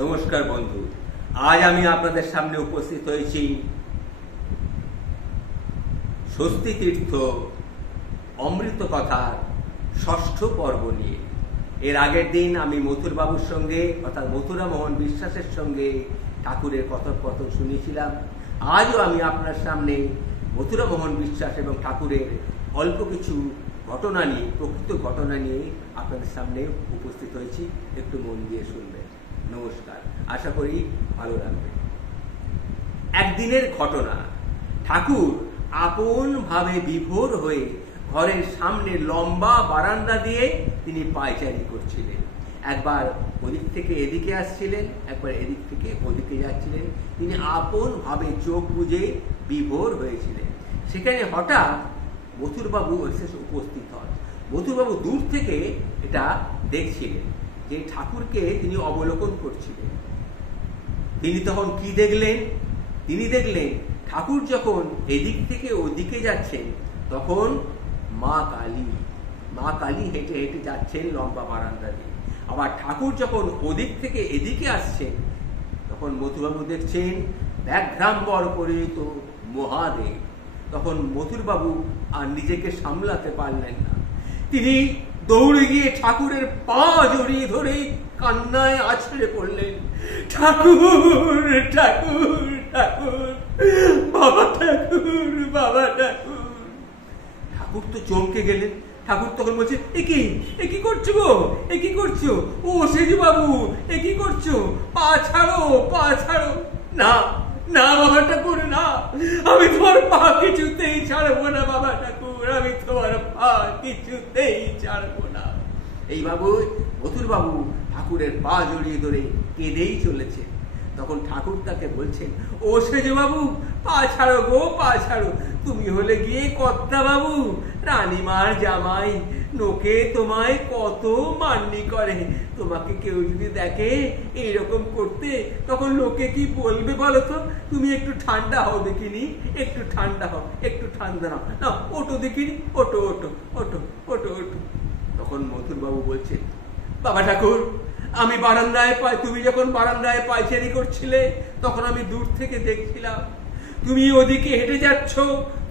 নমস্কার বন্ধু, আজ আমি আপনাদের সামনে উপস্থিত হয়েছি স্বস্তি তীর্থ অমৃত কথার ষষ্ঠ পর্ব নিয়ে। এর আগের দিন আমি মথুরবাবুর সঙ্গে অর্থাৎ মথুরা মোহন বিশ্বাসের সঙ্গে ঠাকুরের কথোপকথন শুনেছিলাম। আজও আমি আপনার সামনে মথুরা মোহন বিশ্বাস এবং ঠাকুরের অল্প কিছু ঘটনা নিয়ে, প্রকৃত ঘটনা নিয়ে আপনাদের সামনে উপস্থিত হয়েছি। একটু মন দিয়ে শুনবেন। নমস্কার, আশা করি ভালো লাগবে। একদিনের ঘটনা, ঠাকুর আপন ভাবে বিভোর হয়ে ঘরের সামনে লম্বা বারান্দা দিয়ে তিনি পায়চারি করছিলেন। একবার ওদিক থেকে এদিকে আসছিলেন, একবার এদিক থেকে ওদিকে যাচ্ছিলেন। তিনি আপন ভাবে চোখ বুজে বিভোর হয়েছিলেন। সেখানে হঠাৎ মথুরবাবু এসে উপস্থিত হন। মথুরবাবু দূর থেকে এটা দেখছিলেন যে ঠাকুরকে তিনি অবলোকন করছিলেন। তিনি তখন কি দেখলেন? তিনি দেখলেন ঠাকুর যখন এদিক থেকে ওদিকে যাচ্ছেন তখন মা কালী হেঁটে হেঁটে যাচ্ছেন লম্বা বারান্দা দিয়ে। আবার ঠাকুর যখন ওদিক থেকে এদিকে আসছেন তখন মথুরবাবু দেখছেন ব্যাঘ্রাম্বর পরিহিত মহাদেব। তখন মথুরবাবু আর নিজেকে সামলাতে পারলেন না। তিনি দৌড়ে গিয়ে ঠাকুরের পা জড়িয়ে ধরে কান্নায় আছড়ে পড়লেন। ঠাকুর ঠাকুর ঠাকুর, বাবা ঠাকুর, বাবা ঠাকুর। ঠাকুর তো চমকে গেলেন। ঠাকুর তখন বলছে, এ কি করছো গো, এ কি করছো? ও সেজু বাবু, এ কি করছো? পা ছাড়ো, পা ছাড়ো। না না বাবা ঠাকুর, না, আমি তোমার পা কিছুতেই ছাড়বো না বাবা ঠাকুর, আমি তোমার পা কিছুতেই ছাড়বো না। এই বাবু মথুর বাবু ঠাকুরের পা জড়িয়ে ধরে কেঁদেই চলেছে। তখন ঠাকুর তাকে বলছেন, ও সেজু বাবু, পা ছাড়ো গো, পা ছাড়ো। তুমি হলে গিয়ে কর্তা বাবু, রানীমার জামাই, লোকে তোমায় কত মান্যি করে। তোমাকে কেউ যদি দেখে এইরকম করতে তখন লোকে কি বলবে বলো তো? তুমি একটু ঠান্ডা হও দেখিনি, একটু ঠান্ডা হও, একটু ঠান্ডা হও না, ওটো দেখিনি, ওটো ওটো ওটো ওটো ওটো। তখন মথুরবাবু বলছেন, বাবা ঠাকুর, আমি বারান্দায় তুমি যখন বারান্দায় পায়চারি করছিলে তখন আমি দূর থেকে দেখছিলাম। তুমি ওদিকে হেঁটে যাচ্ছ,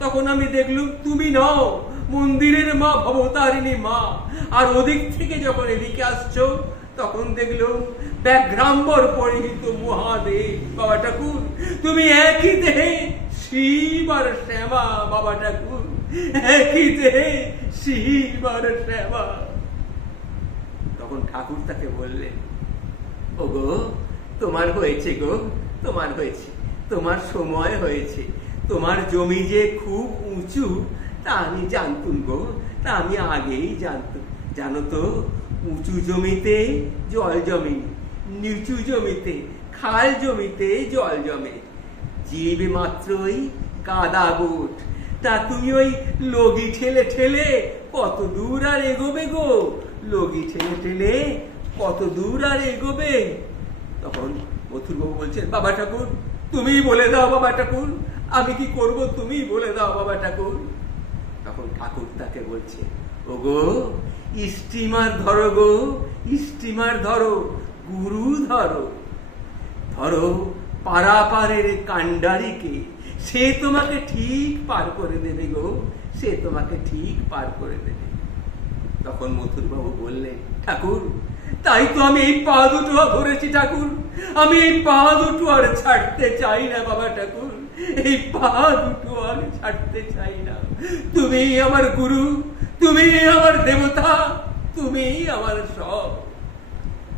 তখন আমি দেখলুম তুমি নও, মন্দিরের মা ভবতারিণী মা। আর ওদিক থেকে যখন এদিকে আসছো তখন দেখলুম ব্যাঘ্রাম্বর পরিহিত মহাদেব। বাবা ঠাকুর, তুমি একই দেহে শিব আর শ্যামা। বাবা ঠাকুর, একই দেহে শিব আর শ্যামা। তখন ঠাকুর তাকে বললেন, ও গো, তোমার হয়েছে গো, তোমার হয়েছে, তোমার সময় হয়েছে। তোমার জমি যে খুব উঁচু তা আমি জানতুম গো, তা আমি আগেই জানতুম। জানো তো, উঁচু জমিতে জল জমে, নিচু জমিতে খাল জমিতে জল জমে। জীব মাত্রই কাদা বুট, তা তুমি ওই লগি ঠেলে ঠেলে কত দূর আর এগোবে গো? লগি ঠেলে ঠেলে কত দূর আর এগোবে? তখন মথুরবাবু বলছেন, বাবা ঠাকুর, তুমি বলে দাও বাবা ঠাকুর, আমি কি করব তুমি বলে দাও বাবা ঠাকুর। তখন ঠাকুর তাকে বলছে, ও গো, স্টিমার ধরো গো, স্টিমার ধরো, গুরু ধরো, ধরো পারাপারের কান্ডারিকে, সে তোমাকে ঠিক পার করে দেবে গো, সে তোমাকে ঠিক পার করে দেবে। তখন মথুরবাবু বললেন, ঠাকুর, তাই তো আমি এই পা দুটো ধরেছি ঠাকুর, আমি এই পা দুটো আর ছাড়তে চাই না বাবা ঠাকুর, এই পা দুটো আর ছাড়তে চাই না। তুমি আমার গুরু, তুমি আমার দেবতা, তুমি আমার সব।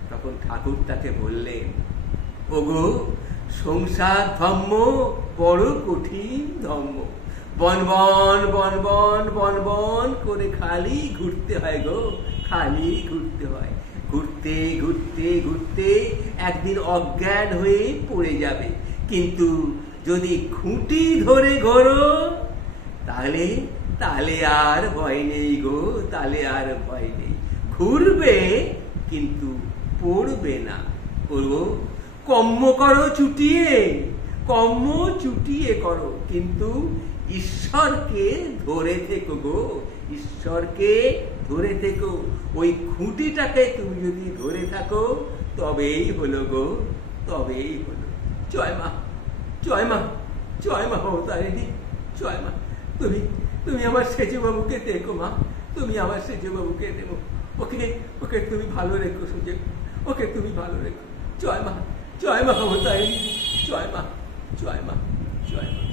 তখন ঠাকুর তাকে বললেন, ওগো, সংসার ধর্ম বড় কঠিন ধর্ম, বন বন বন বন বন বন করে খালি ঘুরতে হয় গো, খালি ঘুরতে হয়। ঘুরতে ঘুরতে ঘুরতে একদিন অজ্ঞান হয়ে পড়ে যাবে, কিন্তু যদি খুঁটি ধরে ঘোরো তাহলে তাহলে আর ভয় নেই গো, তাহলে আর ভয় নেই। ঘুরবে কিন্তু পড়বে না। করবো কর্ম করো চুটিয়ে, কর্ম চুটিয়ে করো, কিন্তু ঈশ্বরকে ধরে থেকো গো, ঈশ্বরকে ধরে থেকো। ওই খুঁটিটাকে তুমি যদি ধরে থাকো তবেই হলো গো, তবেই হলো। জয় মা, জয় মা, জয় মা ভবতারিণী, জয় মা। তুমি তুমি আমার সেজুবাবুকে দেখো মা, তুমি আমার সেজুবাবুকে দেবো। ওকে ওকে তুমি ভালো রেখো সুজে, ওকে তুমি ভালো রেখো। জয় মা, জয় মা ভবতারিণী, জয় মা, জয় মা, জয় মা।